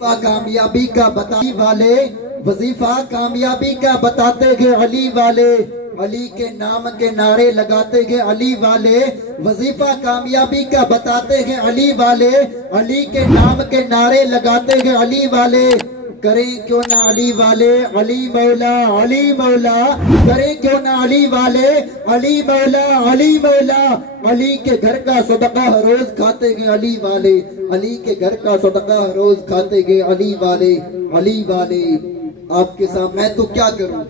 کامیابی کا بتانے والے وظیفہ کامیابی کا بتاتے گے علی والے، علی کے نام کے نعرے لگاتے گے علی والے، وظیفہ کامیابی کا بتاتے گے علی والے، علی کے نام کے نعرے لگاتے گے علی والے۔ کریں کیوں نہ علی والے علی مولا علی مولا، کریں کیوں نہ علی والے علی مولا علی مولا۔ علی کے گھر کا صدقہ ہر روز کھاتے گے علی والے، علی کے گھر کا صدقہ ہر روز کھاتے گے علی والے، علی والے۔ آپ کے ساتھ میں تو کیا کروں،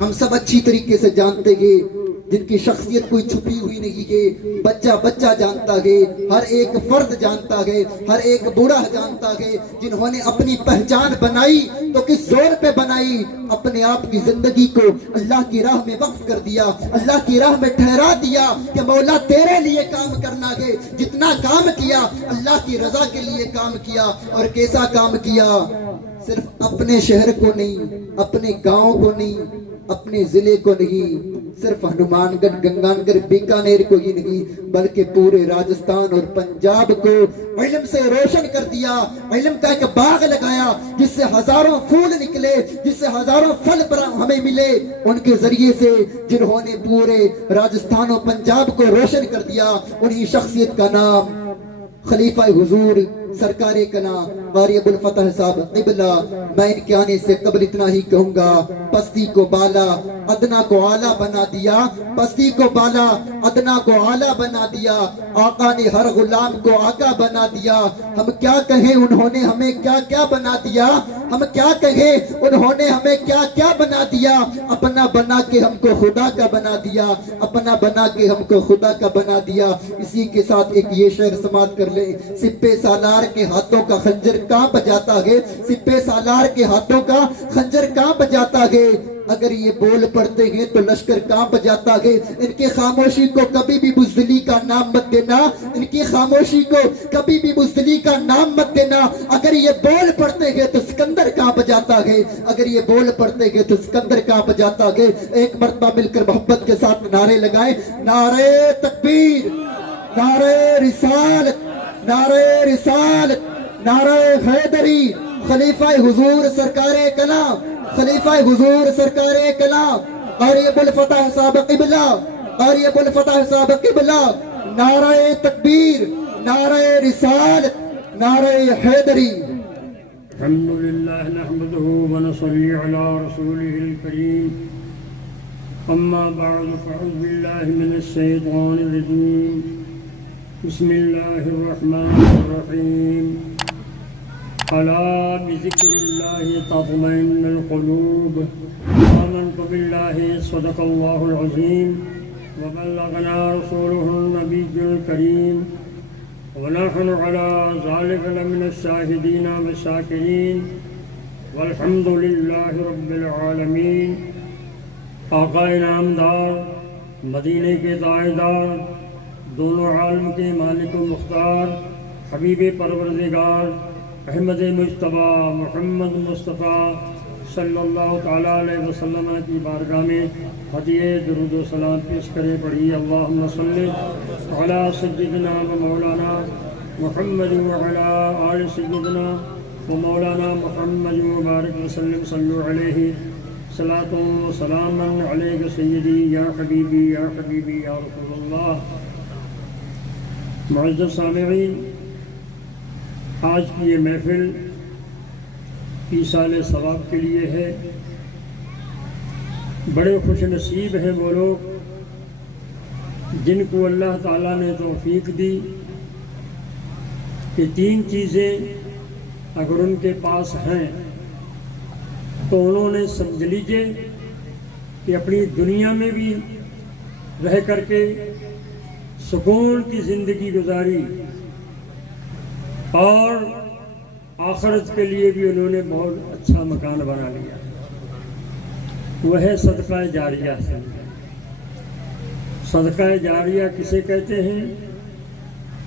ہم سب اچھی طریقے سے جانتے گے جن کی شخصیت کوئی چھپی ہوئی نہیں ہے، بچہ بچہ جانتا ہے، ہر ایک فرد جانتا ہے، ہر ایک بوڑھا جانتا ہے، جنہوں نے اپنی پہچان بنائی تو کس زور پہ بنائی، اپنے آپ کی زندگی کو اللہ کی راہ میں وقف کر دیا، اللہ کی راہ میں ٹھہرا دیا کہ مولا تیرے لیے کام کرنا ہے، جتنا کام کیا اللہ کی رضا کے لیے کام کیا۔ اور کیسا کام کیا، صرف اپنے شہر کو نہیں، اپنے گاؤں کو نہیں، اپنے ضلع کو نہیں، صرف ہنومان گڑھ گنگان گڑھ بیکانیر کو ہی نہیں، بلکہ پورے راجستھان اور پنجاب کو علم سے روشن کر دیا، علم کا ایک باغ لگایا جس سے ہزاروں پھول نکلے، جس سے ہزاروں پھل ہمیں ملے، ان کے ذریعے سے جنہوں نے پورے راجستھان اور پنجاب کو روشن کر دیا، انہی شخصیت کا نام خلیفہ حضور سرکار کلام قاری ابو الفتح صاحب قبلہ۔ میں ان کے آنے سے قبل اتنا ہی کہوں گا، پستی کو بالا ادنا کو اعلیٰ بنا دیا، پستی کو بالا ادنا کو اعلیٰ بنا دیا، آقا نے ہر غلام کو آقا بنا دیا۔ ہم کیا کہیں انہوں نے ہمیں کیا کیا بنا دیا، ہم کیا کہیں انہوں نے ہمیں کیا کیا بنا دیا، اپنا بنا کے ہم کو خدا کا بنا دیا، اپنا بنا کے ہم کو خدا کا بنا دیا۔ اسی کے ساتھ ایک یہ شعر سماعت کر لیں، سپہ سالار کے ہاتھوں کا خنجر کانپ جاتا ہے، سپہ سالار کے ہاتھوں کا خنجر کانپ جاتا ہے، اگر یہ بول پڑتے ہیں تو لشکر کانپ جاتا ہے۔ ان کی خاموشی کو کبھی بھی بزدلی کا نام مت دینا، ان کی خاموشی کو کبھی بھی بزدلی کا نام مت دینا، اگر یہ بول پڑتے ہیں تو سکندر کانپ جاتا ہے، اگر یہ بول پڑتے ہیں تو سکندر کانپ جاتا ہے۔ ایک مرتبہ مل کر محبت کے ساتھ نعرے لگائیں، نعرے تکبیر، نعرے رسالت، نعرے رسالت، نعرے حیدری، خلیفہ حضور سرکار کلام، خلیفہ حضور سرکار کلام قاری ابو الفتح صاحب قبلہ، قاری ابو الفتح صاحب قبلہ۔ نعرہ تکبیر، نعرہ رسالت، نعرہ حیدری۔ الحمدللہ نحمده ونصلي على رسوله الكريم، اما بعد فاعوذ باللہ من الشیطان الرجیم، بسم اللہ الرحمن الرحیم، الا بذکر اللہ تطمئن القلوب، آمنت باللہ صدق اللہ العظیم، وبلغنا رسوله النبی الکریم، ونحن على ذلك لمن الشاهدين والشاكرين، والحمد لله رب العالمین۔ آقا انعامدار، مدینے کے تاجدار، دونوں عالم کے مالک و مختار، حبیب پروردگار احمد مجتبیٰ محمد مصطفیٰ صلی اللہ تعالیٰ علیہ وسلم کی بارگاہ میں ہدیہ درود و سلام پیش کرے پڑھی، اللہم صلی علی سیدنا و مولانا محمد وعلی آل سیدنا و مولانا محمد مبارک وسلم، صلو علیہ صلاۃ و سلام علیک سیدی یا حبیبی یا حبیبی یا رسول اللہ۔ معزز سامعین، آج کی یہ محفل ایصال ثواب کے لیے ہے۔ بڑے خوش نصیب ہیں وہ لوگ جن کو اللہ تعالیٰ نے توفیق دی کہ تین چیزیں اگر ان کے پاس ہیں تو انہوں نے سمجھ لیجئے کہ اپنی دنیا میں بھی رہ کر کے سکون کی زندگی گزاری اور آخرت کے لیے بھی انہوں نے بہت اچھا مکان بنا لیا، وہ ہے صدقہ جاریہ۔ صدقہ جاریہ کسے کہتے ہیں؟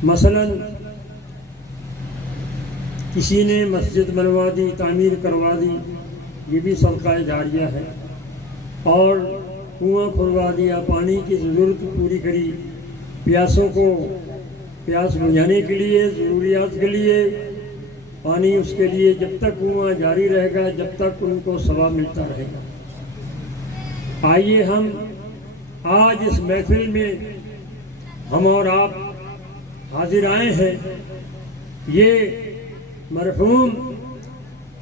مثلا کسی نے مسجد بنوا دی، تعمیر کروا دی، یہ بھی صدقہ جاریہ ہے، اور کنواں کھلوا دیا، پانی کی ضرورت پوری کری، پیاسوں کو پیاس بجھانے کے لیے، ضروریات کے لیے پانی اس کے لیے جب تک کنواں جاری رہے گا، جب تک ان کو ثواب ملتا رہے گا۔ آئیے ہم آج اس محفل میں ہم اور آپ حاضر آئے ہیں، یہ مرحوم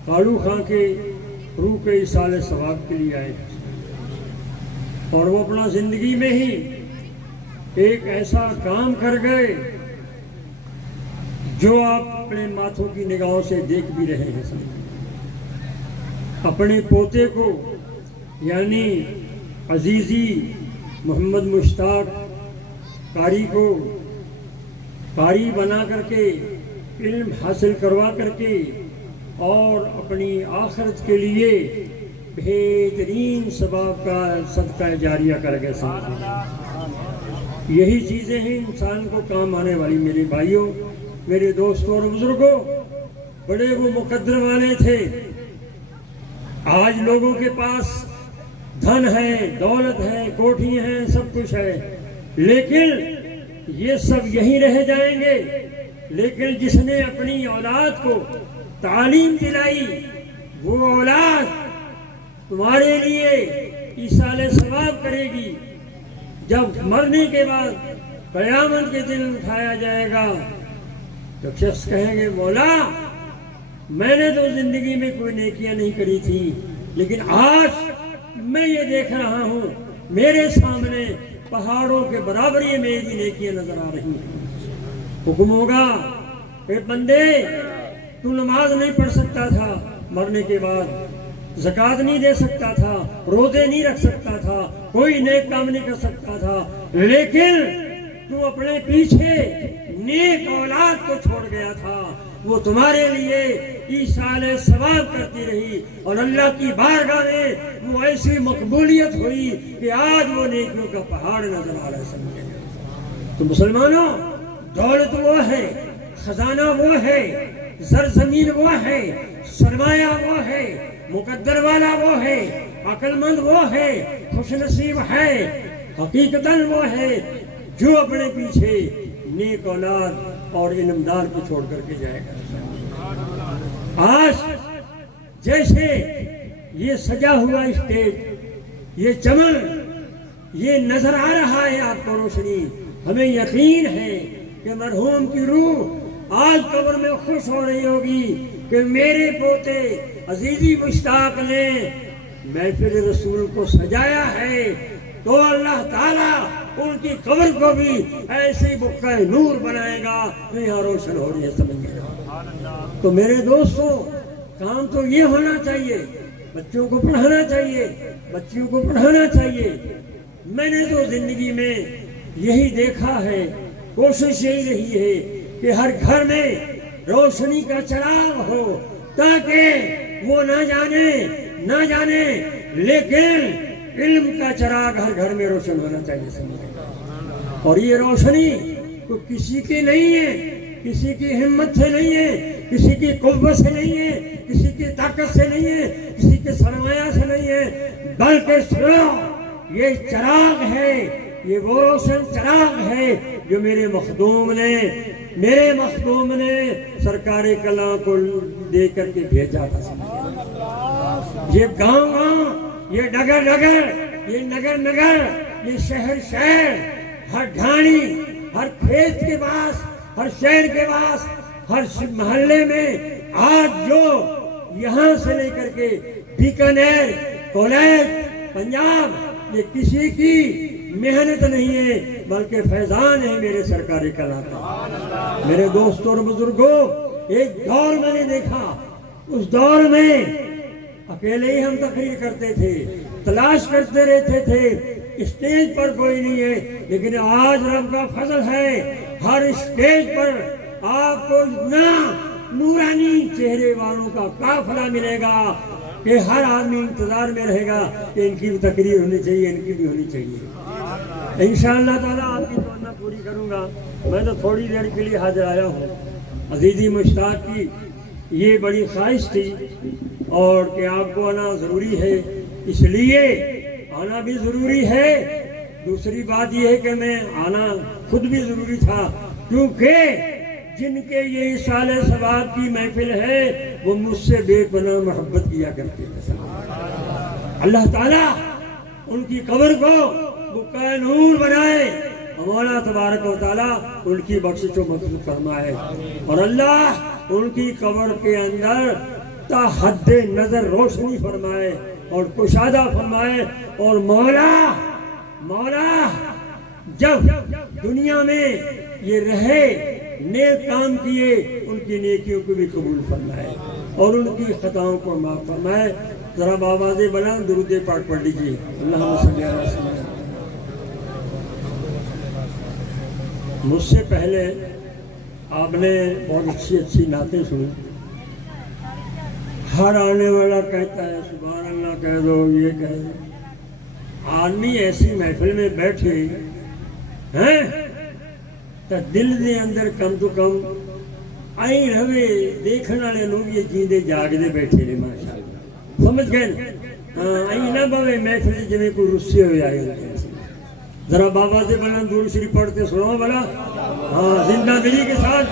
کالو خان کے روح کے ایصال ثواب کے لیے آئے ہیں، اور وہ اپنا زندگی میں ہی ایک ایسا کام کر گئے جو آپ اپنے ماتھوں کی نگاہوں سے دیکھ بھی رہے ہیں۔ اپنے پوتے کو یعنی عزیزی محمد مشتاق قاری کو قاری بنا کر کے علم حاصل کروا کر کے اور اپنی آخرت کے لیے بہترین ثواب کا صدقہ جاریہ کر گئے۔ یہی چیزیں ہیں انسان کو کام آنے والی۔ میرے بھائیوں، میرے دوستوں اور بزرگوں، بڑے وہ مقدر والے تھے۔ آج لوگوں کے پاس دھن ہے، دولت ہے، کوٹھیاں ہیں، سب کچھ ہے، لیکن یہ سب یہی رہ جائیں گے۔ لیکن جس نے اپنی اولاد کو تعلیم دلائی، وہ اولاد تمہارے لیے ایصال ثواب کرے گی۔ جب مرنے کے بعد قیامت کے دن اٹھایا جائے گا تو شخص کہیں گے مولا میں نے تو زندگی میں کوئی نیکیاں نہیں کری تھی، لیکن آج میں یہ دیکھ رہا ہوں میرے سامنے پہاڑوں کے برابر یہ میری نیکیاں نظر آ رہی ہیں۔ حکم ہوگا اے بندے، تو نماز نہیں پڑھ سکتا تھا، مرنے کے بعد زکوٰۃ نہیں دے سکتا تھا، روزے نہیں رکھ سکتا تھا، کوئی نیک کام نہیں کر سکتا تھا، لیکن تو اپنے پیچھے نیک اولاد کو چھوڑ گیا تھا، وہ تمہارے لیے ایصال ثواب کرتی رہی، اور اللہ کی بارگاہ میں وہ ایسی مقبولیت ہوئی کہ آج وہ نیکیوں کا پہاڑ نظر آ رہا ہے۔ سمجھے تو مسلمانوں، دولت وہ ہے، خزانہ وہ ہے، زرزمین وہ ہے، سرمایہ وہ ہے، مقدر والا وہ ہے، عقل مند وہ ہے، خوش نصیب ہے، حقیقتاً وہ ہے جو اپنے پیچھے نیک اولاد اور علمدار کو چھوڑ کر کے جائے گا۔ آج جیسے یہ سجا ہوا اسٹیج، یہ چمن، یہ نظر آ رہا ہے آپ کو روشنی، ہمیں یقین ہے کہ مرحوم کی روح آج قبر میں خوش ہو رہی ہوگی کہ میرے پوتے عزیزی مشتاق نے محفل رسول کو سجایا ہے، تو اللہ تعالیٰ ان کی قبر کو بھی ایسی بقعہ نور بنائے گا جو یہاں روشن ہو رہی ہے۔ سمجھے تو میرے دوستوں، کام تو یہ ہونا چاہیے، بچوں کو پڑھانا چاہیے، بچیوں کو پڑھانا چاہیے۔ میں نے تو زندگی میں یہی دیکھا ہے، کوشش یہی رہی ہے کہ ہر گھر میں روشنی کا چراغ ہو، تاکہ وہ نہ جانے لیکن علم کا چراغ ہر گھر میں روشن ہونا چاہیے۔ اور یہ روشنی تو کسی کی نہیں ہے، کسی کی ہمت سے نہیں ہے، کسی کی قوت سے نہیں ہے، کسی کی طاقت سے نہیں ہے، کسی کے سرمایہ سے نہیں ہے، بلکہ صرف یہ چراغ ہے، یہ وہ روشن چراغ ہے جو میرے مخدوم نے سرکار کلاں کو دے کر کے بھیجا تھا۔ یہ گاؤں یہ ڈگر یہ نگر یہ شہر، ہر ڈھانی، ہر کھیت کے پاس، ہر شہر کے پاس، ہر محلے میں آج جو یہاں سے لے کر کے بیکانیر، کالج، پنجاب، یہ کسی کی محنت نہیں ہے بلکہ فیضان ہے میرے سرکار کلاں کا۔ میرے دوستوں اور بزرگوں، ایک دور میں نے دیکھا، اس دور میں اکیلے ہی ہم تقریر کرتے تھے، تلاش کرتے رہتے تھے، اسٹیج پر کوئی نہیں ہے، لیکن آج رب کا فضل ہے، ہر اسٹیج پر آپ کو اتنا نورانی چہرے والوں کا قافلہ ملے گا کہ ہر آدمی انتظار میں رہے گا کہ ان کی بھی تقریر ہونی چاہیے، ان کی بھی ہونی چاہیے۔ انشاءاللہ تعالیٰ آپ کی توقع پوری کروں گا۔ میں تو تھوڑی دیر کے لیے حاضر آیا ہوں۔ عزیزی مشتاق کی یہ بڑی خواہش تھی اور کہ آپ کو آنا ضروری ہے، اس لیے آنا بھی ضروری ہے۔ دوسری بات یہ ہے کہ میں آنا خود بھی ضروری تھا، کیونکہ جن کے یہ سال ثواب کی محفل ہے وہ مجھ سے بے پناہ محبت کیا کرتے ہیں. اللہ تعالیٰ ان کی قبر کو بقعہ نور بنائے، مولا تبارک و تعالیٰ ان کی بخشش و مغفرت فرمائے، اور اللہ ان کی قبر کے اندر تا حد نظر روشنی فرمائے اور کشادہ فرمائے. اور مولا جب دنیا میں یہ رہے نیک کام کیے ان کی نیکیوں کو بھی قبول فرمائے اور ان کی خطاؤں کو معاف فرمائے. ذرا بآواز بلند درود پاک پڑھ لیجیے. اللہم صلی علی وسلم. مجھ سے پہلے آپ نے بہت اچھی نعتیں سنی. ہر آنے والا کہتا ہے سبحان اللہ کہہ دو، یہ کہہ دو. آدمی ایسی محفل میں بیٹھے ہیں تو دل دے اندر کم تو کم آئی رہے دیکھنے والے لوگ یہ جیندے جاگدے بیٹھے نے. ماشاء اللہ سمجھ گئے نا. آئی نہ بھاوے محفل جی کوئی رسے ہوئے آئے ہوتے. ذرا بابا سے بلند درود شریف پڑھتے سنو بلا. ہاں زندہ دلی کے ساتھ.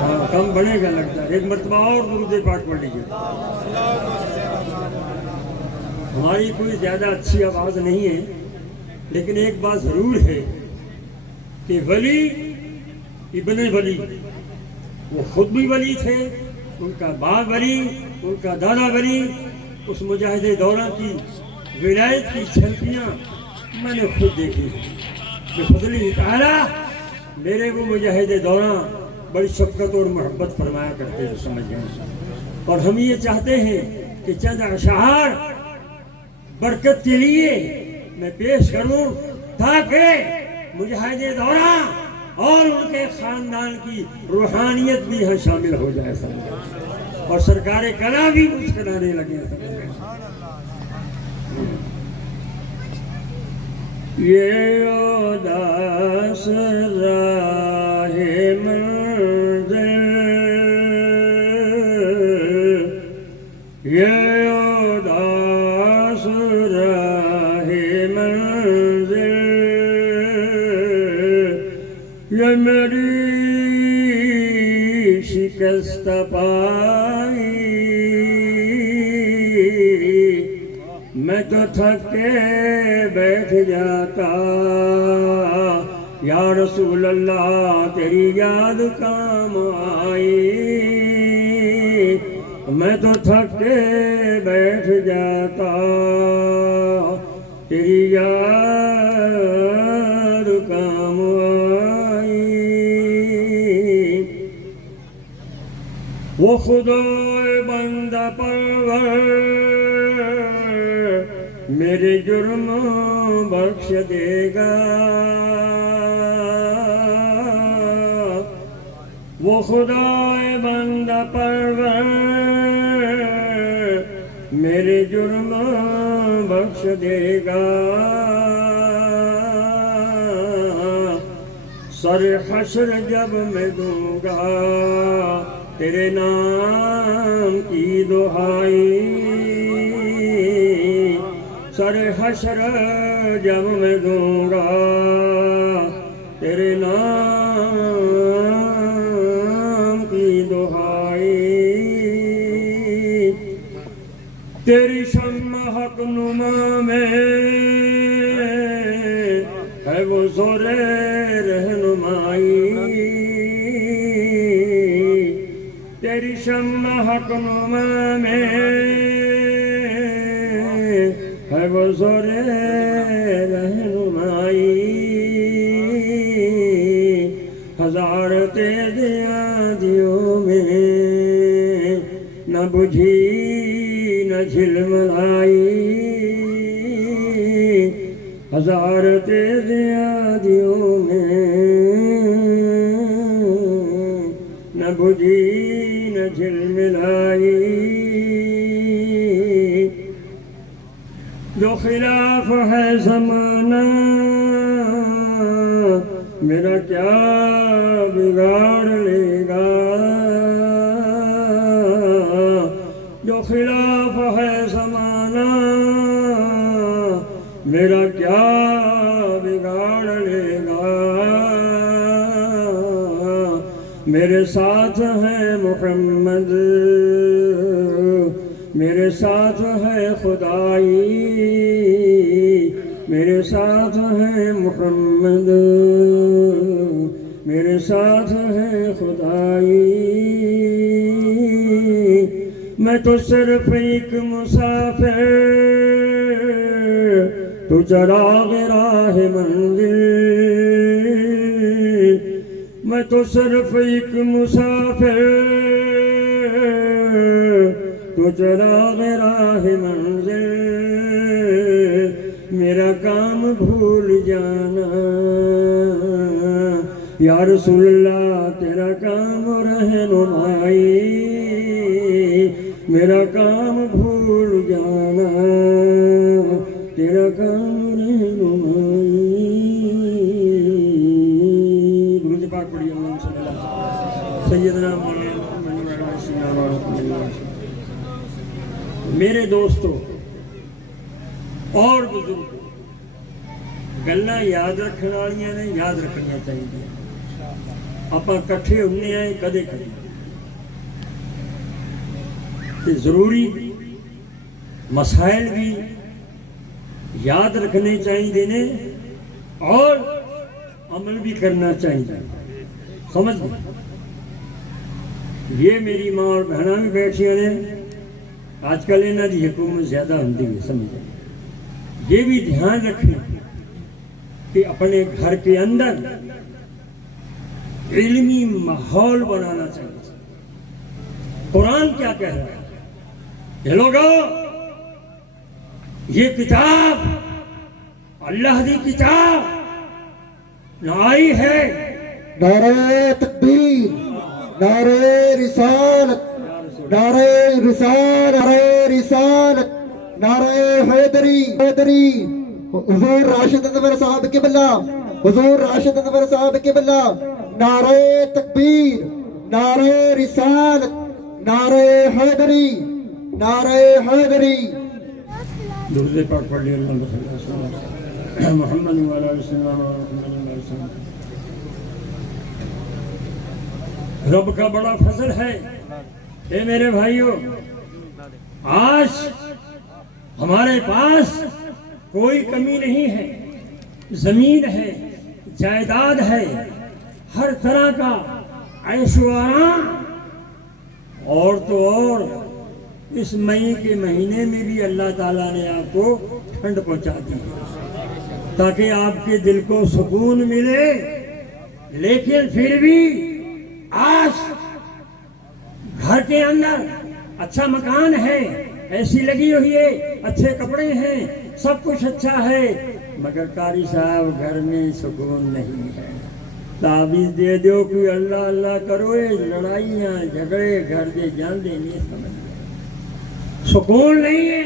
ہاں کم بڑھے گا لگتا ہے. ایک مرتبہ اور درود پاک پڑھ لیجیے. ہماری کوئی زیادہ اچھی آواز نہیں ہے لیکن ایک بات ضرور ہے کہ ولی ابن ولی وہ خود بھی ولی تھے، ان کا باپ ولی، ان کا دادا ولی. اس مجاہد دورہ کی ولایت کی جھلکیاں میں نے خود دیکھی کہ فضل تعالیٰ میرے وہ مجاہد دورہ بڑی شفقت اور محبت فرمایا کرتے ہیں. سمجھ گئے. اور ہم یہ چاہتے ہیں کہ چند اشعار برکت کے لیے میں پیش کروں تاکہ مجاہد دورہ اور ان کے خاندان کی روحانیت بھی یہاں شامل ہو جائے. اور سرکار کلا بھی مسکرانے لگے. یہ اداس راہ منزل، یہ اداس راہ منزل، یہ میری شکست پائی، میں تو تھک کے بیٹھ جاتا. یا رسول اللہ تیری یاد کام آئی، میں تو تھک کے بیٹھ جاتا. تیری یاد کام آئی. وہ خدا بندہ پرور میرے جرم بخش دے گا. وہ خدا بندہ پرور میرے جرم بخش دے گا. سر حشر جب میں دوں گا تیرے نام کی دہائی، سر حشر جب میں دوں گا تیرے نام کی دہائی. تیری شمع حق نما میں ہے وہ زور رہنمائی، تیری شمع حق نما میں ہے وہ زور رہنمائی. ہزار تیز آندھیوں میں نہ بجھی نہ جھلملائی، ہزار تیز آندھیوں میں نہ بجھی نہ جھلملائی. جو خلاف ہے زمانہ میرا کیا بگاڑ لے گا، جو خلاف ہے زمانہ میرا کیا بگاڑ لے گا. محمد، میرے ساتھ ہے خدائی، میرے ساتھ ہے محمد، میرے ساتھ ہے خدائی، میں تو صرف ایک مسافر، تو چراغ راہ منزل، میں تو صرف ایک مسافر، تو چراغ راہ منزل، میرا کام بھول جانا یا رسول اللہ، تیرا کام رہنمائی، میرا کام بھول جانا، تیرا کام رہنمائی۔ درود پاک پڑھیے، اللہم صلی اللہ سیدنا مولانا محمد وعلی آلہ سیدنا مولانا۔ میرے دوستو اور بزرگ، گلاں یاد رکھن والیاں نے، یاد رکھنیاں چاہیے۔ آپ کٹھے ہونے آئے کدے کدے تے ضروری مسائل بھی یاد رکھنے چاہیے نے اور عمل بھی کرنا چاہیے، سمجھ گئے؟ یہ میری ماں اور بہناں بھی بیٹھی نے، آج کل انہاں دی حکومت زیادہ ہوندی ہے، سمجھیں؟ یہ بھی دھیان رکھیں کہ اپنے گھر کے اندر علمی ماحول بنانا چاہیے۔ قرآن کیا کہہ رہا ہے؟ یہ لوگوں، یہ کتاب اللہ دی کتاب لائی ہے، نعرہ تکبیر، نعرہ رسالت، نعرہ رسالت، نعرہ رسالت، نعرہ حیدری، حیدری، حضور راشد انور صاحب قبلہ، حضور راشد انور صاحب قبلہ، نعرہ تکبیر، نعرہ رسالت، نعرہ حیدری، نعرہ حیدری۔ درود پاک پڑھ لیں، اللہم صلی اللہ علیہ وسلم محمد وعلی آلہ سیدنا محمد وسلم۔ رب کا بڑا فضل ہے، اے میرے بھائیوں، آج ہمارے پاس کوئی کمی نہیں ہے، زمین ہے، جائیداد ہے، ہر طرح کا عیش و آرام، اور تو اور اس مئی کے مہینے میں بھی اللہ تعالیٰ نے آپ کو ٹھنڈ پہنچا دی تاکہ آپ کے دل کو سکون ملے۔ لیکن پھر بھی آج گھر کے اندر اچھا مکان ہے، ایسی لگی ہوئی ہے، اچھے کپڑے ہیں، سب کچھ اچھا ہے، مگر قاری صاحب گھر میں سکون نہیں ہے۔ تعویذ دے دیو کہ اللہ اللہ کرو، لڑائیاں جھگڑے گھر دے جان دے نہیں، سمجھ سکون نہیں ہے۔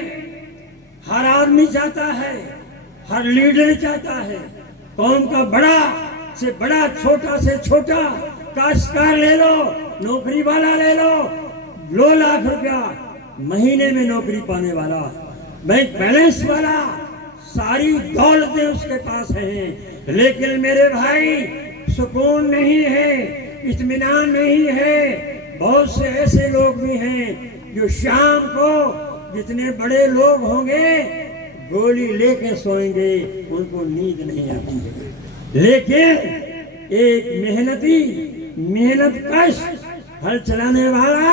ہر آدمی چاہتا ہے، ہر لیڈر چاہتا ہے، قوم کا بڑا سے بڑا، چھوٹا سے چھوٹا کاشتکار لے لو، نوکری والا لے لو، 2 لاکھ روپیہ مہینے میں نوکری پانے والا، بینک بیلنس والا، ساری دولتیں اس کے پاس ہیں، لیکن میرے بھائی سکون نہیں ہے، اطمینان نہیں ہے۔ بہت سے ایسے لوگ بھی ہیں جو شام کو جتنے بڑے لوگ ہوں گے گولی لے کے سوئیں گے، ان کو نیند نہیں آتی ہے، لیکن ایک محنتی، محنت کش، ہل چلانے والا،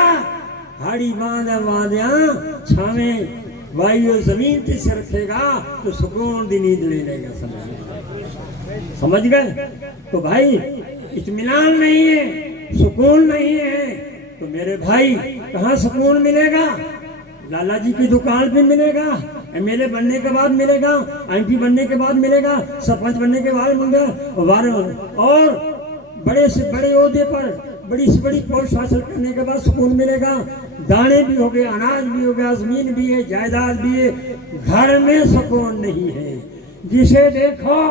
ہاڑی باندیاں چھاویں وائیو زمین تے سے رکھے گا تو سکون دی نیند لے لے گا۔ سمجھ گئے؟ تو بھائی اطمینان نہیں ہے، سکون نہیں ہے، تو میرے بھائی کہاں سکون ملے گا؟ لالا جی کی دکان پہ ملے گا، ایم ایل اے بننے کے بعد ملے گا، ایم پی بننے کے بعد ملے گا، سرپنچ بننے کے بعد ملے گا، اور بڑے سے بڑے عہدے پر بڑی سے بڑی پوسٹ حاصل کرنے کے بعد سکون ملے گا۔ دانے بھی ہو گئے، اناج بھی ہو گیا، زمین بھی ہے، جائیداد بھی ہے، گھر میں سکون نہیں ہے۔ جسے دیکھو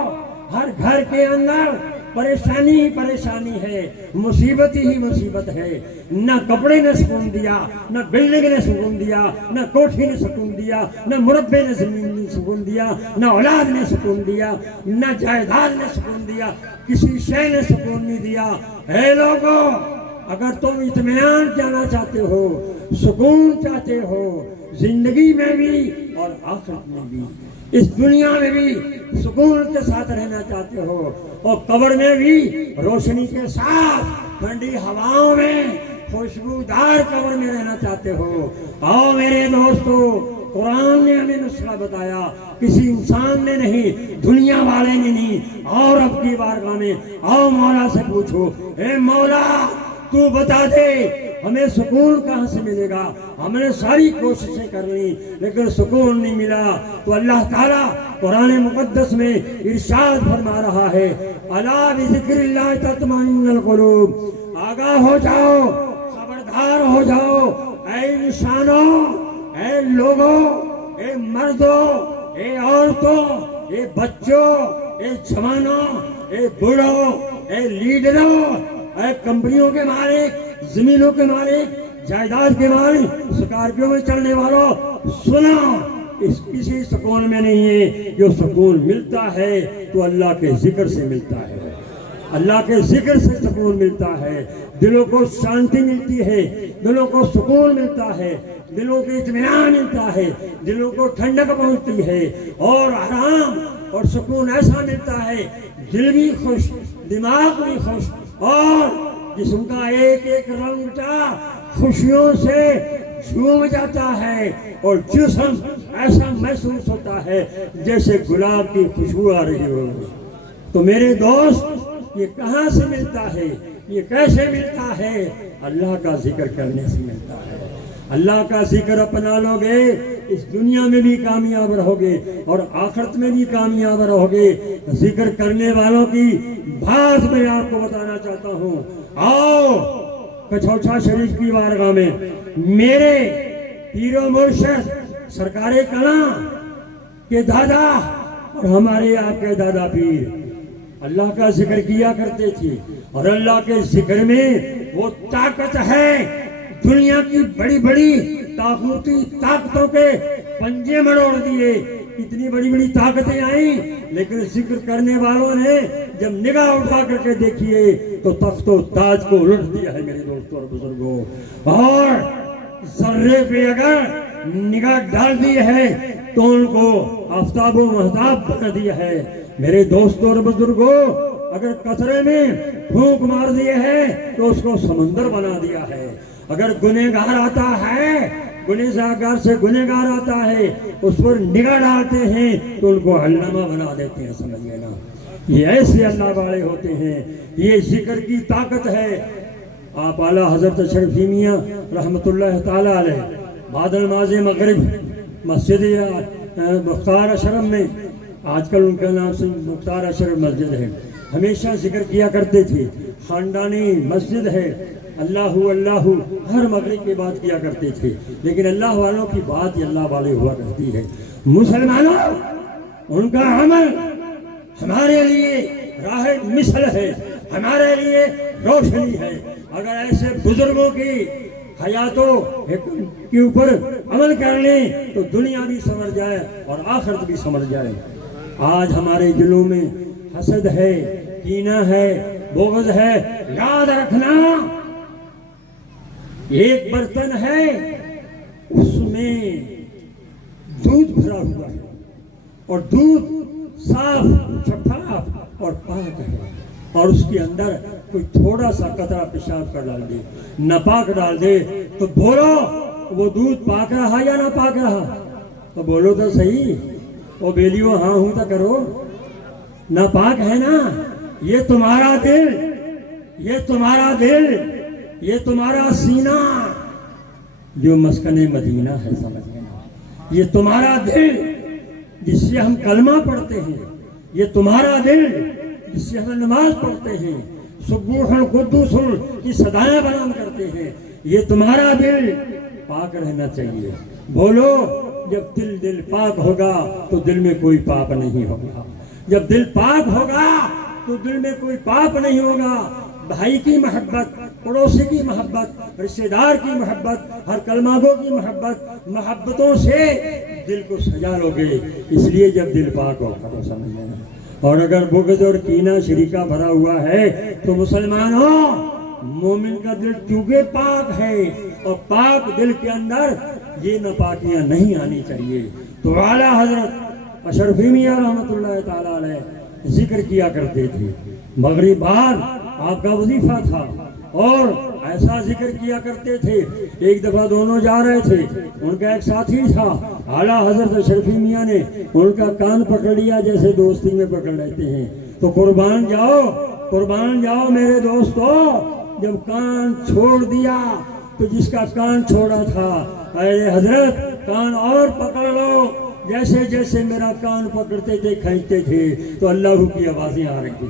ہر گھر کے اندر پریشانی ہی پریشانی ہے، مصیبت ہی مصیبت ہے۔ نہ کپڑے نے سکون دیا، نہ بلڈنگ نے سکون دیا، نہ کوٹھی نے سکون دیا، نہ مربع نے زمین نے سکون دیا، نہ اولاد نے سکون دیا، نہ جائیداد نے سکون دیا، کسی شے نے سکون نہیں دیا۔ اے لوگوں، اگر تم اطمینان جانا چاہتے ہو، سکون چاہتے ہو، زندگی میں بھی اور آخرت میں بھی، اس دنیا میں بھی سکون کے ساتھ رہنا چاہتے ہو اور قبر میں بھی روشنی کے ساتھ ٹھنڈی ہواؤں میں خوشبودار قبر میں رہنا چاہتے ہو، آؤ میرے دوستو، قرآن نے ہمیں نسخہ بتایا، کسی انسان نے نہیں، دنیا والے نے نہیں، اور اب کی بارگاہ میں آؤ مولا سے پوچھو، اے مولا تو بتا دے ہمیں سکون کہاں سے ملے گا؟ ہم نے ساری کوششیں کر لی لیکن سکون نہیں ملا، تو اللہ تعالیٰ قرآن مقدس میں ارشاد فرما رہا ہے، الا بذکر اللہ تطمئن القلوب، آگاہ ہو جاؤ، خبردار ہو جاؤ، اے انسانوں، اے لوگوں، اے مردوں، اے عورتوں، اے بچوں، اے جوانوں، اے بوڑھوں، اے لیڈروں، اے کمپنیوں کے مالک، زمینوں کے مالک، جائیداد کے مالک، سکارپیوں میں چلنے والوں، سنو، اس کسی سکون میں نہیں ہے، جو سکون ملتا ہے تو اللہ کے ذکر سے ملتا ہے، اللہ کے ذکر سے سکون ملتا ہے، دلوں کو شانتی ملتی ہے، دلوں کو سکون ملتا ہے، دلوں کو اطمینان ملتا ہے، دلوں کو ٹھنڈک پہنچتی ہے اور آرام اور سکون ایسا ملتا ہے، دل بھی خوش، دماغ بھی خوش، اور جسم کا ایک ایک رنگٹا خوشیوں سے جھوم جاتا ہے اور جسم ایسا محسوس ہوتا ہے جیسے گلاب کی خوشبو آ رہی ہو۔ تو میرے دوست، یہ کہاں سے ملتا ہے؟ یہ کیسے ملتا ہے؟ اللہ کا ذکر کرنے سے ملتا ہے۔ اللہ کا ذکر اپنا لو گے، اس دنیا میں بھی کامیاب رہو گے اور آخرت میں بھی کامیاب رہو گے۔ ذکر کرنے والوں کی بات میں آپ کو بتانا چاہتا ہوں، آؤ کچھوچا شریف کی بارگاہ میں میرے پیر و مرشد سرکار کلاں کے دادا اور ہمارے آپ کے دادا پیر اللہ کا ذکر کیا کرتے تھے، اور اللہ کے ذکر میں وہ طاقت ہے، دنیا کی بڑی بڑی طاقتی طاقتوں کے پنجے مڑوڑ دیے، اتنی بڑی بڑی طاقتیں آئیں، لیکن ذکر کرنے والوں نے جب نگاہ اٹھا کر کے دیکھیے تو تخت و تاج کو الٹ دیا ہے میرے دوستوں اور بزرگوں، اور ذرے پہ اگر نگاہ ڈال دی ہے تو ان کو آفتاب و مہتاب بنا دیا ہے میرے دوستوں اور بزرگوں، اگر قطرے میں پھونک مار دیے ہے تو اس کو سمندر بنا دیا ہے، اگر گنہگار آتا ہے، گنہگار سے گنہگار آتا ہے، اس پر نگاہ ڈالتے ہیں تو ان کو علامہ بنا دیتے ہیں، سمجھ لینا، یہ ایسے اللہ والے ہوتے ہیں، یہ ذکر کی طاقت ہے۔ آپ اعلیٰ حضرت اشرفی میاں رحمت اللہ تعالی علیہ بعد نماز مغرب مسجد مختار اشرف میں، آج کل ان کا نام سے مختار اشرف مسجد ہے، ہمیشہ ذکر کیا کرتے تھے، خاندانی مسجد ہے، اللہ اللہ ہر مغرب کی بات کیا کرتے تھے، لیکن اللہ والوں کی بات ہی اللہ والے ہوا کرتی ہے۔ مسلمانوں، ان کا عمل ہمارے لیے راہ مثل ہے، ہمارے لیے روشنی ہے، اگر ایسے بزرگوں کی حیاتوں کے اوپر عمل کر لیں تو دنیا بھی سمجھ جائے اور آخرت بھی سمجھ جائے۔ آج ہمارے دلوں میں حسد ہے، کینہ ہے، بغض ہے، یاد رکھنا ایک برتن ہے، اس میں دودھ بھرا ہوا ہے اور دودھ صاف شفاف اور پاک ہے، اور اس کے اندر کوئی تھوڑا سا قطرہ پیشاب کا ڈال دے، ناپاک ڈال دے، تو بولو وہ دودھ پاک رہا یا نہ پاک رہا؟ تو بولو تو صحیح، وہ بیلیو ہاں ہوں تو کرو، ناپاک ہے نا؟ یہ تمہارا دل، یہ تمہارا دل، یہ تمہارا سینہ جو مسکن مدینہ ہے، سمجھ لینا، یہ تمہارا دل جس سے ہم کلمہ پڑھتے ہیں، یہ تمہارا دل جس سے ہم نماز پڑھتے ہیں، سبوح القدوس کی صدائیں بیان کرتے ہیں، یہ تمہارا دل پاک رہنا چاہیے۔ بولو، جب دل پاک ہوگا تو دل میں کوئی پاپ نہیں ہوگا، جب دل پاک ہوگا تو دل میں کوئی پاپ نہیں ہوگا۔ بھائی کی محبت، پڑوسی کی محبت، رشتہ دار کی محبت، ہر کلمہ گو کی محبتوں سے دل کو سجا لو گے، اس لیے جب دل پاک ہوگا تو سمجھ لینا۔ اور اگر بغض اور کینہ شریکہ بھرا ہوا ہے تو مسلمانوں، مومن کا دل چونکہ پاک ہے اور پاک دل کے اندر یہ ناپاکیاں نہیں آنی چاہیے. تو اعلیٰ حضرت اشرفی میاں رحمۃ اللہ تعالی علیہ ذکر کیا کرتے تھے. مغرب بعد آپ کا وظیفہ تھا اور ایسا ذکر کیا کرتے تھے. ایک دفعہ دونوں جا رہے تھے, ان کا ایک ساتھی تھا, اعلیٰ حضرت اشرفی میاں نے ان کا کان پکڑ لیا جیسے دوستی میں پکڑ لیتے ہیں. تو قربان جاؤ میرے دوستو, جب کان چھوڑ دیا تو جس کا کان چھوڑا تھا, اے حضرت کان اور پکڑ لو. جیسے جیسے میرا کان پکڑتے تھے کھینچتے تھے تو اللہ کی آوازیں آ رہی تھی,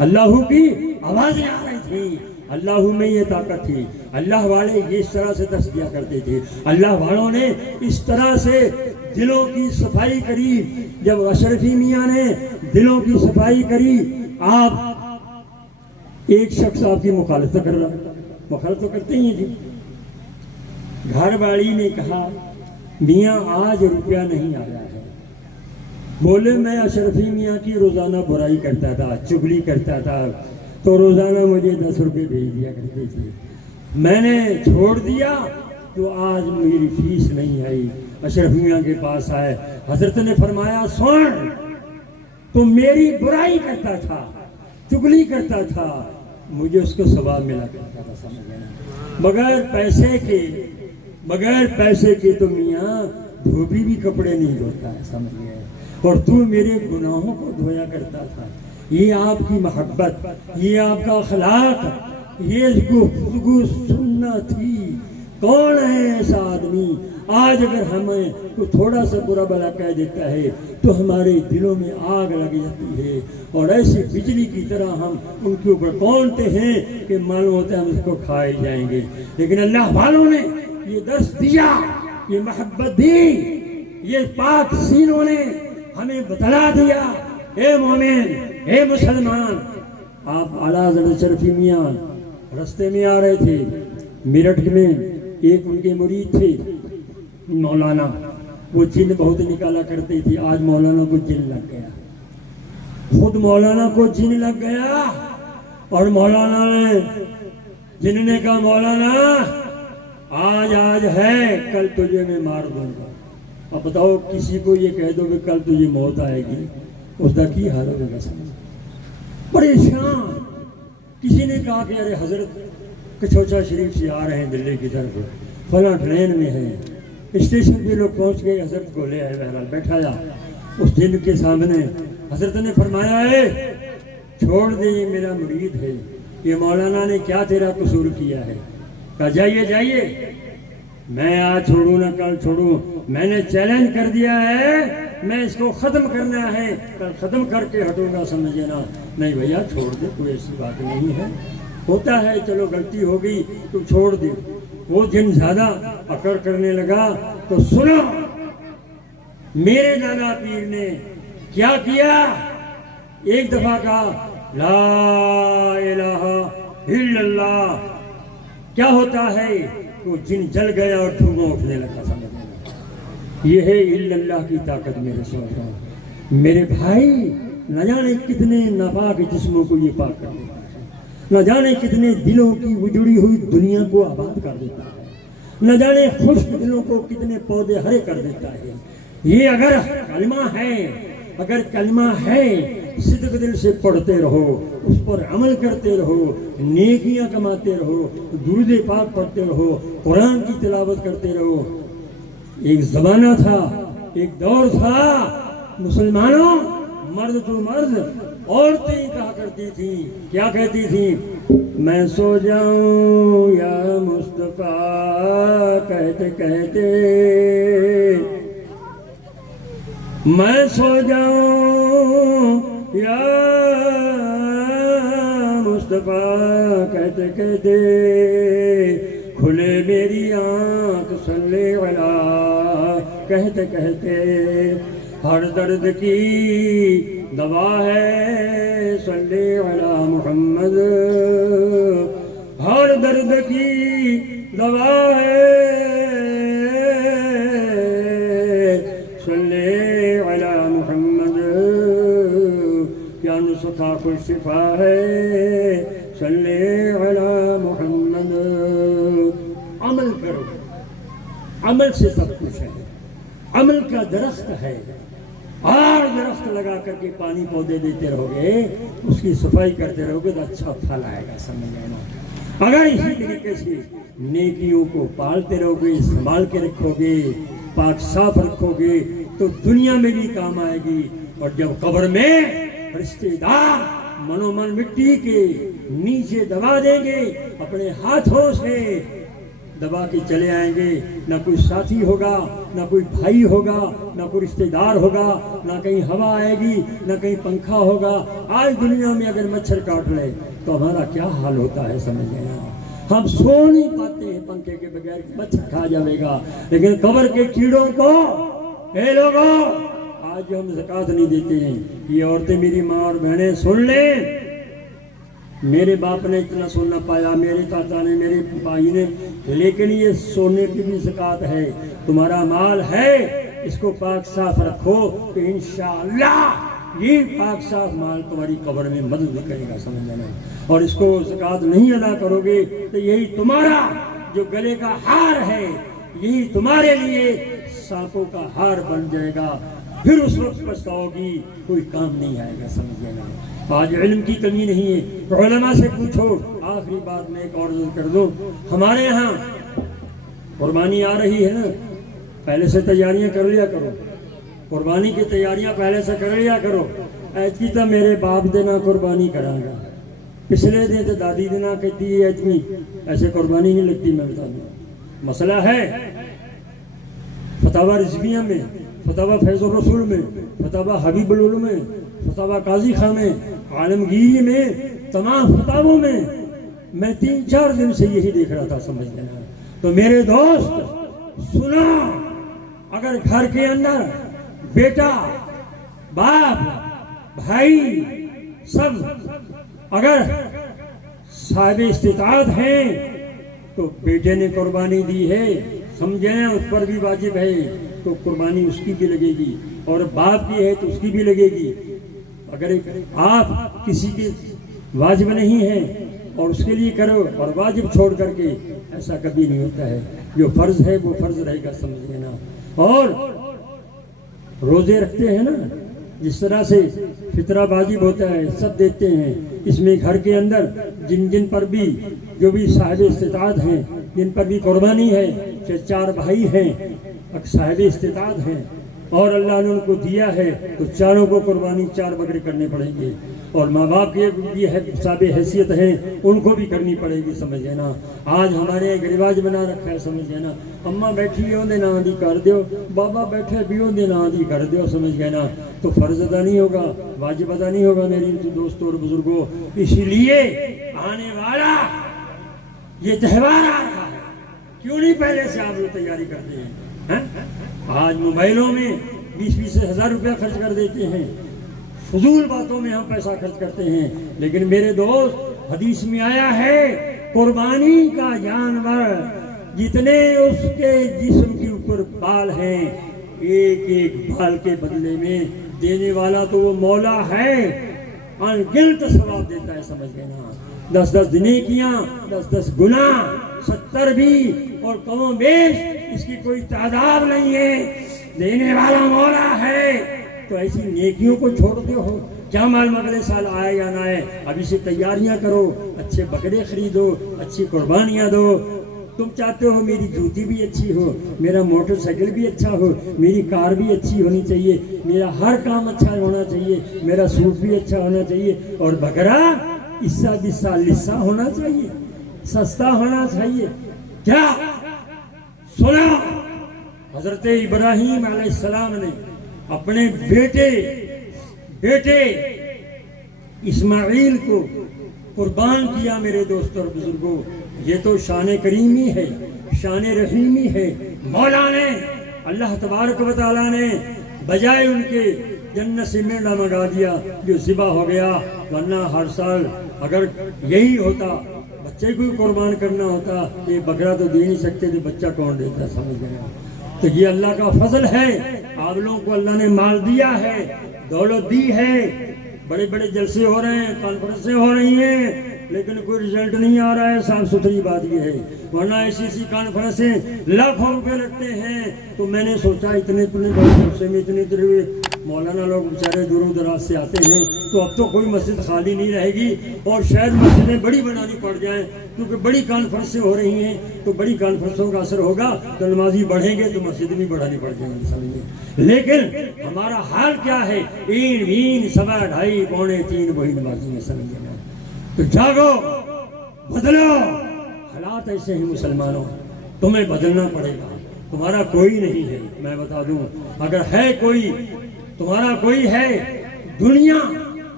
اللہ کی آوازیں آ رہی تھی. اللہ میں یہ طاقت تھی. اللہ والے یہ اس طرح سے تصدیہ کرتے تھے. اللہ والوں نے اس طرح سے دلوں کی صفائی کری. جب اشرفی میاں نے دلوں کی صفائی کری, آپ ایک شخص آپ کی مخالفت کر رہا, مخالفت تو کرتے ہی جی. گھر والی نے کہا میاں آج روپیہ نہیں آیا ہے. بولے میں اشرفی میاں کی روزانہ برائی کرتا تھا, چگلی کرتا تھا, تو روزانہ مجھے 10 روپے بھیج دیا کرتے تھے. میں نے چھوڑ دیا تو آج میری فیس نہیں آئی. اشرفی میاں کے پاس آئے, حضرت نے فرمایا سن, تو میری برائی کرتا تھا, چگلی کرتا تھا, مجھے اس کو ثواب ملا کرتا تھا, سمجھ لینا. بغیر پیسے کے تو میاں دھوبی بھی کپڑے نہیں دھوتا ہے, سمجھ لیا. اور تو میرے گناہوں کو دھویا کرتا تھا. یہ آپ کی محبت, یہ آپ کا اخلاق, یہ گفتگو سننا تھی. کون ہے ایسا آدمی آج اگر ہمیں کوئی تھوڑا سا برا بلا کہہ دیتا ہے تو ہمارے دلوں میں آگ لگ جاتی ہے, اور ایسی بجلی کی طرح ہم ان کے اوپر کونتے ہیں کہ معلوم ہوتا ہے ہم اس کو کھائے جائیں گے. لیکن اللہ والوں نے یہ درس دیا, یہ محبت دی, یہ پاک سینوں نے ہمیں بتلا دیا. اے مومن, اے مسلمان, آپ اعلیٰ حضرت شرفی میاں رستے میں آ رہے تھے. میرٹھ میں ایک ان کے مرید تھے مولانا, وہ جن بہت نکالا کرتے تھے. آج مولانا کو جن لگ گیا, خود مولانا کو جن لگ گیا, اور مولانا نے جن نے کہا مولانا آج ہے, کل تجھے میں مار دوں گا. اب بتاؤ کسی کو یہ کہہ دو کہ کل تجھے موت آئے گی, اس کا کی حال ہوگا. سمجھ پریشان. کسی نے کہا کہ ارے حضرت کچھوچا شریف سے آ رہے ہیں دلی کی طرف, فلاں ٹرین میں ہے. اسٹیشن پہ لوگ پہنچ گئے, حضرت کو لے آئے, بہرحال بیٹھایا. اس جن کے سامنے حضرت نے فرمایا ہے چھوڑ دے, یہ میرا مرید ہے, یہ مولانا نے کیا تیرا قصور کیا ہے. کہا جائیے, میں آج چھوڑوں نہ کل چھوڑوں, میں نے چیلنج کر دیا ہے, میں اس کو ختم کرنا ہے, کل ختم کر کے ہٹوں گا, سمجھے نا. نہیں بھیا چھوڑ دے, کوئی ایسی بات نہیں ہے, ہوتا ہے, چلو غلطی ہو گئی تو چھوڑ دے. وہ جن زیادہ اکڑ کرنے لگا تو سنو میرے دادا پیر نے کیا کیا. ایک دفعہ کہا لا الہ الا اللہ, کیا ہوتا ہے, وہ جن جل گیا اور دھواں اٹھنے لگا. سمجھ یہ ہے الا اللہ کی طاقت. میرے سوچا میرے بھائی, نہ جانے کتنے ناپاک جسموں کو یہ پاک کر دیتا ہے, نہ جانے کتنے دلوں کی اجڑی ہوئی دنیا کو آباد کر دیتا ہے, نہ جانے خشک دلوں کو کتنے پودے ہرے کر دیتا ہے. یہ اگر کلمہ ہے صدق دل سے پڑھتے رہو, اس پر عمل کرتے رہو, نیکیاں کماتے رہو, درود پاک پڑھتے رہو, قرآن کی تلاوت کرتے رہو. ایک زمانہ تھا, ایک دور تھا, مسلمانوں مرد تو مرد, عورتیں کہا کرتی تھیں, کیا کہتی تھیں, میں سو جاؤں یا مصطفیٰ کہتے کہتے, میں سو جاؤں یا مصطفیٰ کہتے کہتے, کھلے میری آنکھ صلی علی کہتے کہتے, ہر درد کی دوا ہے صلی علی محمد, ہر درد کی دوا ہے صلی علی محمد, کیا نسخہ خوش شفا ہے صلی عمل سے سب کچھ ہے. عمل کا درخت ہے، اور درخت لگا کر کے پانی پودے دیتے رہو گے، اس کی صفائی کرتے رہو گے تو اچھا پھل آئے گا. سمجھ لینا. اگر اسی طریقے سے نیکیوں کو پالتے رہو گے، سنبھال کے رکھو گے، پاک صاف رکھو گے، تو دنیا میں بھی کام آئے گی. اور جب قبر میں رشتے دار منو من مٹی کے نیچے دبا دیں گے، اپنے ہاتھوں سے دبا کے چلے آئیں گے، نہ کوئی ساتھی ہوگا، نہ کوئی بھائی ہوگا، نہ کوئی رشتے دار ہوگا، نہ کہیں ہوا آئے گی، نہ کہیں پنکھا ہوگا. آج دنیا میں اگر مچھر کاٹ لے تو ہمارا کیا حال ہوتا ہے، سمجھ لینا. ہم سو نہیں پاتے ہیں پنکھے کے بغیر، مچھر کھا جائے گا. لیکن قبر کے کیڑوں کو، اے لوگوں، آج ہم زکوٰۃ نہیں دیتے ہیں. یہ عورتیں، میری ماں اور بہنیں سن لیں، میرے باپ نے اتنا سونا پایا، میرے چاچا نے، میرے بھائی نے، لیکن یہ سونے کی بھی زکوٰۃ ہے. تمہارا مال ہے، اس کو پاک صاف رکھو تو انشاءاللہ یہ پاک صاف مال تمہاری قبر میں مدد بھی کرے گا. سمجھ لینا. اور اس کو زکوٰۃ نہیں ادا کرو گے تو یہی تمہارا جو گلے کا ہار ہے، یہی تمہارے لیے سانپوں کا ہار بن جائے گا. پھر اس وقت پچھتاؤ گی، کوئی کام نہیں آئے گا. سمجھ لینا. آج علم کی کمی نہیں ہے، علماء سے پوچھو. آخری بات میں ایک اور کر دوں، ہمارے یہاں قربانی آ رہی ہے نا، پہلے سے تیاریاں کر لیا کرو. قربانی کی تیاریاں پہلے سے کر لیا کرو. ایتکی تو میرے باپ دینا قربانی کرا گا، پچھلے دن تو دادی دینا کہتی ہے ایتکی ایسے قربانی نہیں لگتی. میں بتا دوں، مسئلہ ہے فتاوی رضویہ میں، فتاوی فیض الرسول میں، فتاوی حبیب العلوم میں، فتاوی قاضی خاں میں، عالمگیری میں، تمام فتاووں میں میں 3-4 دن سے یہی دیکھ رہا تھا. سمجھ لینا. تو میرے دوست سنا، اگر گھر کے اندر بیٹا، باپ، بھائی سب اگر صاحب استطاعت ہیں تو بیٹے نے قربانی دی ہے، سمجھیں اس پر بھی واجب ہے تو قربانی اس کی بھی لگے گی، اور باپ کی ہے تو اس کی بھی لگے گی. اگر آپ کسی کے واجب نہیں ہے اور اس کے لیے کرو اور واجب چھوڑ کر کے، ایسا کبھی نہیں ہوتا ہے. جو فرض ہے وہ فرض رہے گا. سمجھ لینا. اور روزے رکھتے ہیں نا، جس طرح سے فطرہ واجب ہوتا ہے سب دیتے ہیں، اس میں گھر کے اندر جن پر بھی جو بھی صاحب استطاعت ہیں، جن پر بھی قربانی ہے، 4 بھائی ہیں صاحب استطاعت ہیں اور اللہ نے ان کو دیا ہے تو چاروں کو قربانی 4 بکرے کرنے پڑیں گے. اور ماں باپ کے بھی صاحب حیثیت ہیں، ان کو بھی کرنی پڑے گی. سمجھ لینا. آج ہمارے ایک رواج بنا رکھا ہے. سمجھ لینا. اماں بیٹھی ہوندے نہ آدھی کر دیو، بابا بیٹھے بھی ہوندے نہ آدھی کر دیو. سمجھ لینا. تو فرض ادا نہیں ہوگا، واجب ادا نہیں ہوگا میری دوستوں اور بزرگوں. اسی لیے آنے والا یہ تہوار آ رہا ہے، کیوں نہیں پہلے سے آپ لوگ تیاری کرتے ہیں؟ آج موبائلوں میں 20-20 ہزار روپیہ خرچ کر دیتے ہیں، فضول باتوں میں ہم پیسہ خرچ کرتے ہیں. لیکن میرے دوست، حدیث میں آیا ہے قربانی کا جانور جتنے اس کے جسم کے اوپر بال ہیں، ایک ایک بال کے بدلے میں دینے والا تو وہ مولا ہے، ان گنت ثواب دیتا ہے. سمجھ لینا. 10-10 نیکیاں، 10-10 گناہ، 70 بھی، اور کم و بیش اس کی کوئی تعداد نہیں ہے. دینے والا مولا ہے. تو ایسی نیکیوں کو چھوڑتے ہو، کیا معلوم اگلے سال آئے یا نہ آئے. ابھی سے تیاریاں کرو، اچھے بکرے خریدو، اچھی قربانیاں دو. تم چاہتے ہو میری جوتی بھی اچھی ہو، میرا موٹر سائیکل بھی اچھا ہو، میری کار بھی اچھی ہونی چاہیے، میرا ہر کام اچھا ہونا چاہیے، میرا سوٹ بھی اچھا ہونا چاہیے، اور بکرا عیسا بسا لسا ہونا چاہیے، سستا ہونا چاہیے. کیا سنا؟ حضرت ابراہیم علیہ السلام نے اپنے بیٹے اسماعیل کو قربان کیا. میرے دوستوں اور بزرگوں، یہ تو شان کریمی ہے، شان رحیمی ہے. مولا نے، اللہ تبارک و تعالیٰ نے بجائے ان کے جنت سے مینڈا منگا دیا جو ذبح ہو گیا. ورنہ ہر سال اگر یہی ہوتا، بچے کو قربان کرنا ہوتا، یہ بکرا تو دے نہیں سکتے تو بچہ کون دیتا؟ سمجھ گیا. تو یہ اللہ کا فضل ہے. آپ لوگوں کو اللہ نے مال دیا ہے، دولت دی ہے، بڑے بڑے جلسے ہو رہے ہیں، کانفرنسیں ہو رہی ہیں، لیکن کوئی رزلٹ نہیں آ رہا ہے. صاف ستھری بات یہ ہے، ورنہ ایسی کانفرنسیں لاکھوں روپے لگتے ہیں. تو میں نے سوچا اتنے بڑے عرصے میں اتنے مولانا لوگ بیچارے دور دراز سے آتے ہیں، تو اب تو کوئی مسجد خالی نہیں رہے گی اور شاید مسجدیں بڑی بنانی پڑ جائیں، کیونکہ بڑی کانفرنسیں ہو رہی ہیں. تو بڑی کانفرنسوں کا اثر ہوگا تو نمازی بڑھیں گے تو مسجد بھی بڑھانی پڑ جائیں گی سمجھیں. لیکن ہمارا حال کیا ہے؟ این وین سوا ڈھائی پونے تین وہی نمازی میں سمجھیں. تو جاگو، بدلو. حالات ایسے ہیں مسلمانوں، تمہیں بدلنا پڑے گا. تمہارا کوئی نہیں ہے، میں بتا دوں، اگر ہے کوئی، تمہارا کوئی ہے دنیا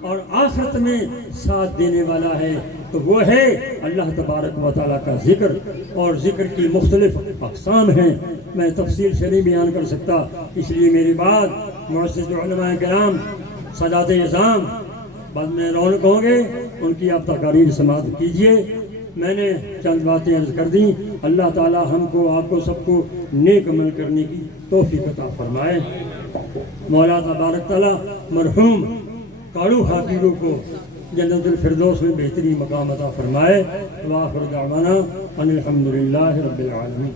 اور آخرت میں ساتھ دینے والا ہے تو وہ ہے اللہ تبارک و تعالیٰ کا ذکر. اور ذکر کی مختلف اقسام ہیں، میں تفصیل سے نہیں بیان کر سکتا، اس لیے میری بات معزز علماء کرام، سادات اعظام بعد میں رونق ہوں گے، ان کی آپ تقاریر سماعت کیجئے. میں نے چند باتیں عرض کر دیں. اللہ تعالی ہم کو، آپ کو، سب کو نیک عمل کرنے کی توفیق عطا فرمائے. مولا تبارک تعالی مرحوم کاڑو حافظو کو جنت الفردوس میں بہترین مقام عطا فرمائے. وآخر دعوانا ان الحمدللہ رب العالمین.